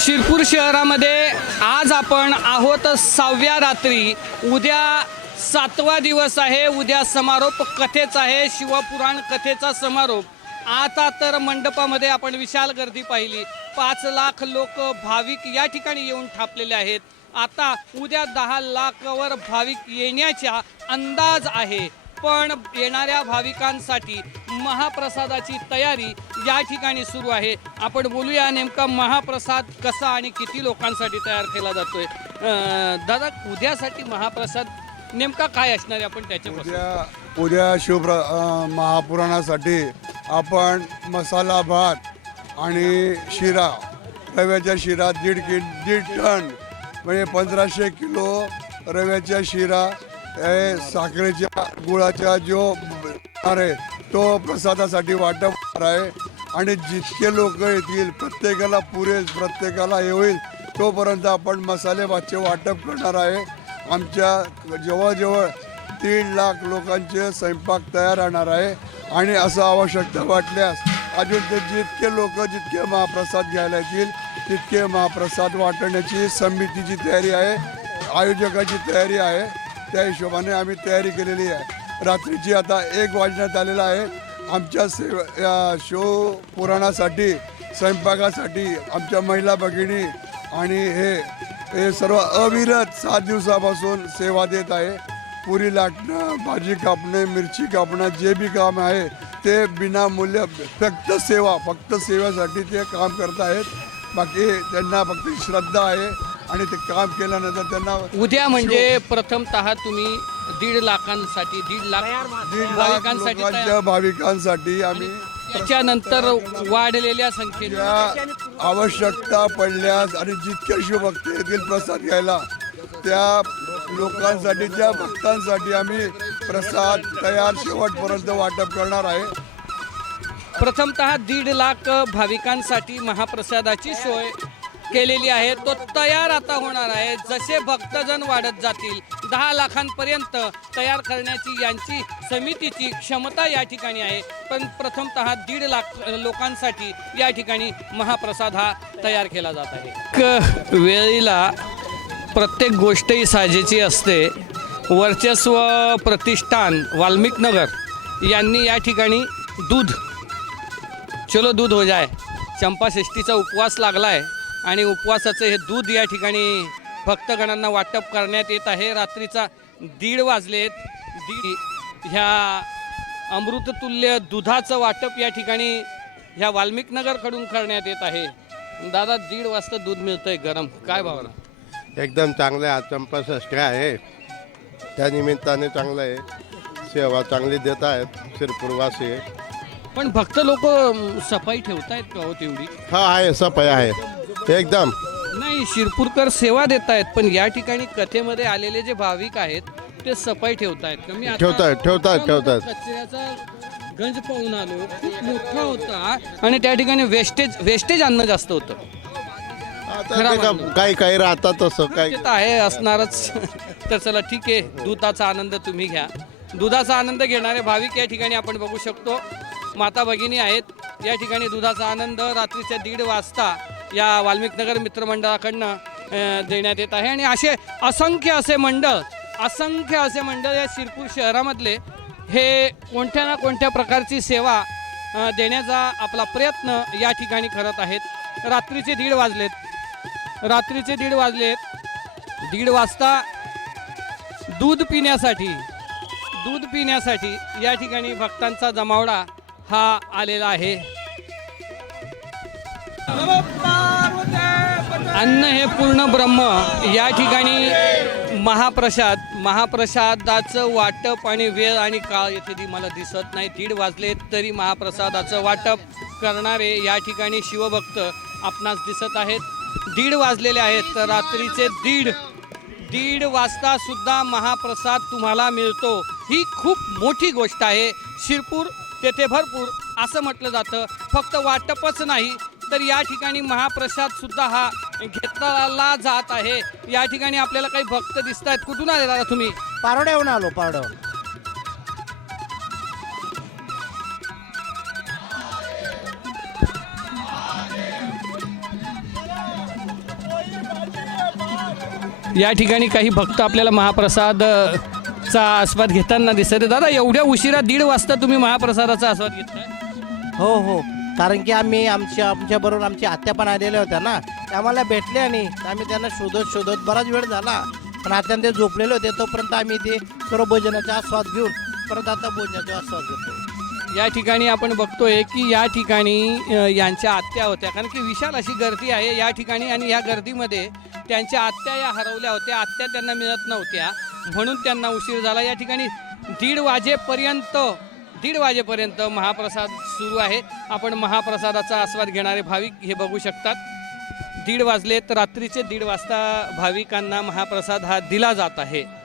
शिरपूर शहरामध्ये आज आपण आहोत सहाव्या रात्री. उद्या सातवा दिवस आहे. उद्या समारोप कथेचा आहे. शिवपुराण कथेचा समारोप. आता तर मंडपामध्ये आपण विशाल गर्दी पाहिली. पाच लाख लोक भाविक या ठिकाणी येऊन ठापलेले आहेत. आता उद्या दहा लाखावर भाविक येण्याचा अंदाज आहे. पण येणाऱ्या भाविकांसाठी महाप्रसादाची तयारी या ठिकाणी सुरू आहे. आपण बोलूया नेमका महाप्रसाद कसा आणि किती लोकांसाठी तयार केला जातोय. दादा उद्यासाठी महाप्रसाद नेमका काय असणार आहे आपण त्याच्या उद्या उद्या शिवप्र महापुराणासाठी आपण मसाला भात आणि शिरा रव्याच्या शिरा दीड कि दीड टन म्हणजे पंधराशे किलो रव्याच्या शिरा साखरेच्या गुळाच्या जो आहे तो प्रसादासाठी वाटप होणार आहे. आणि जितके लोक येतील प्रत्येकाला पुरेल प्रत्येकाला हे होईल तोपर्यंत आपण मसाले भातचे वाटप करणार आहे. आमच्या जवळजवळ तीन लाख लोकांचे स्वयंपाक तयार राहणार आहे. आणि असं आवश्यकता वाटल्यास अजून ते जितके लोक जितके महाप्रसाद घ्यायला येतील तितके महाप्रसाद वाटण्याची समितीची तयारी आहे आयोजकाची तयारी आहे. त्या हिशोबाने आम्ही तयारी केलेली आहे. रात्रीची आता एक वाजण्यात आलेला आहे. आमच्या सेवा या पुराणासाठी स्वयंपाकासाठी आमच्या महिला भगिनी आणि हे हे सर्व अविरत सात दिवसापासून सेवा देत आहे. पुरी लाटणं भाजी कापणे मिरची कापणं जे बी काम आहे ते बिनामूल्य फक्त सेवा फक्त सेवेसाठी ते काम करत आहेत. बाकी त्यांना फक्त श्रद्धा आहे. आणि ते काम केल्यानंतर त्यांना उद्या म्हणजे प्रथमतः तुम्ही दीड लाखांसाठी दीड लाख भाविकांसाठी तयार- लोकांच्या भाविकांसाठी आम्ही त्याच्यानंतर वाढलेल्या संख्येने त्या आवश्यकता पडल्यास आणि जितके शिवभक्त येतील प्रसाद घ्यायला त्या लोकांसाठी त्या भक्तांसाठी आम्ही प्रसाद तयार शेवटपर्यंत वाटप करणार आहे. प्रथमतः दीड लाख भाविकांसाठी महाप्रसादाची सोय केलेली आहे. तो तयार आता होणार आहे. जसे भक्तजन वाढत जातील दहा लाखांपर्यंत तयार करण्याची यांची समितीची क्षमता या ठिकाणी आहे. पण प्रथमतः दीड लाख लोकांसाठी या ठिकाणी महाप्रसाद हा तयार केला जात आहे. क- वेळेला प्रत्येक गोष्ट ही साजेची असते. वर्चस्व प्रतिष्ठान वाल्मिक नगर यांनी या ठिकाणी दूध चलो दूध हो जाय चंपाषष्टीचा उपवास लागला आहे आणि उपवासाचं हे दूध या ठिकाणी भक्तगणांना वाटप करण्यात येत आहे. रात्रीचा दीड वाजलेत दीड ह्या अमृततुल्य दुधाचं वाटप या ठिकाणी ह्या वाल्मिक नगरकडून करण्यात येत आहे. दादा दीड वाजता दूध मिळतंय गरम. काय भावना? एकदम चांगलं आहे. चंपाषष्ठी आहे. त्या निमित्ताने चांगलं आहे. सेवा चांगली देत आहेत. शिरपूरवासी पण भक्त लोक सफाई ठेवतायत का हो तेवढी? हा आहे. सफाई आहे. एकदम. नाही शिरपूरकर सेवा देत आहेत पण या ठिकाणी कथेमध्ये आलेले जे भाविक आहेत ते सफाई ठेवतायत. का मी आता ठेवतायत, ठेवतायत, इतका ठेवतायत. मोठा कचऱ्याचा गंज पाहून आलो. खूप मोठा होता आणि त्या ठिकाणी वेस्टेज वेस्टेज अन्न जास्त होतं. आता खरं ते का- मानलं. काही काही राहतात तसं काही. ते तर आहे असणारच. तर चला ठीक आहे दुधाचा आनंद तुम्ही घ्या. दुधाचा आनंद घेणारे भाविक या ठिकाणी आपण बघू शकतो. माता भगिनी आहेत या ठिकाणी दुधाचा आनंद रात्रीच्या दीड वाजता या वाल्मिकनगर मित्रमंडळाकडनं देण्यात येत आहे. आणि असे असंख्य असे मंडळ असंख्य असे मंडळ या शिरपूर शहरामधले हे कोणत्या ना कोणत्या प्रकारची सेवा देण्याचा आपला प्रयत्न या ठिकाणी करत आहेत. रात्रीचे दीड वाजलेत. रात्रीचे दीड वाजलेत. दीड वाजता दूध पिण्यासाठी दूध पिण्यासाठी या ठिकाणी भक्तांचा जमावडा हा आलेला आहे. अन्न हे पूर्ण ब्रह्म. या ठिकाणी महाप्रसाद महाप्रसादाचं वाटप आणि वेळ आणि काळ येथे ती मला दिसत नाही. दीड वाजले तरी महाप्रसादाचं वाटप करणारे या ठिकाणी शिवभक्त आपणास दिसत आहेत. दीड वाजलेले आहेत तर रात्रीचे दीड दीड वाजता सुद्धा महाप्रसाद तुम्हाला मिळतो. ही खूप मोठी गोष्ट आहे. शिरपूर तेथे भरपूर असं म्हटलं जातं. फक्त वाटपच नाही तर या ठिकाणी महाप्रसाद सुद्धा हा घेतला जात आहे. या ठिकाणी आपल्याला काही भक्त दिसत आहेत कुठून आले दादा तुम्ही? पारोड्याहून आलो पारोड्याहून. या ठिकाणी काही भक्त आपल्याला महाप्रसाद चा आस्वाद घेताना दिसत आहे. दादा एवढ्या उशिरा दीड वाजता तुम्ही महाप्रसादाचा आस्वाद घेताय हो हो. कारण की आम्ही आमच्या आमच्याबरोबर आमची आत्या पण आलेल्या होत्या ना. त्या आम्हाला भेटल्या नाही तर आम्ही त्यांना शोधत शोधत बराच वेळ झाला. पण आता ते झोपलेले होते तोपर्यंत आम्ही ते सर्व भोजनाचा आस्वाद घेऊन परत आता भोजनाचा आस्वाद घेतो या ठिकाणी आपण बघतोय की या ठिकाणी यांच्या आत्या होत्या. कारण की विशाल अशी गर्दी आहे या ठिकाणी आणि या गर्दीमध्ये त्यांच्या आत्या या हरवल्या होत्या. आत्या त्यांना मिळत नव्हत्या. म्हणून त्यांना उशीर झाला. या ठिकाणी दीड वाजेपर्यंत दीड वाजेपर्यंत महाप्रसाद सुरू आहे. आपण महाप्रसादाचा आस्वाद घेणारे भाविक हे बघू शकतात. दीड वाजले तर रात्रीचे दीड वाजता भाविकांना महाप्रसाद हा दिला जात आहे.